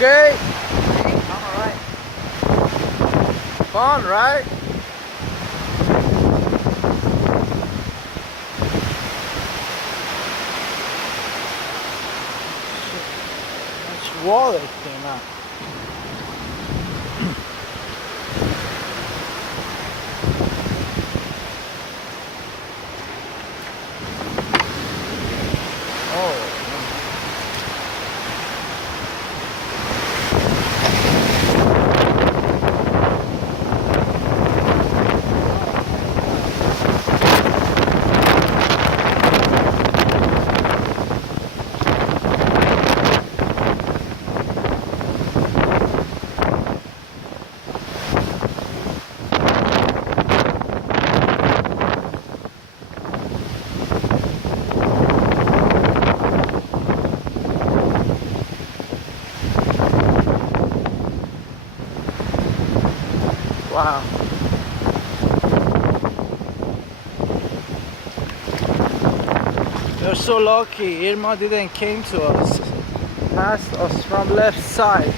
okay? I'm alright. Fun, right? Much water came out. Oh. Wow. We're so lucky. Irma didn't came to us. Passed us from left side.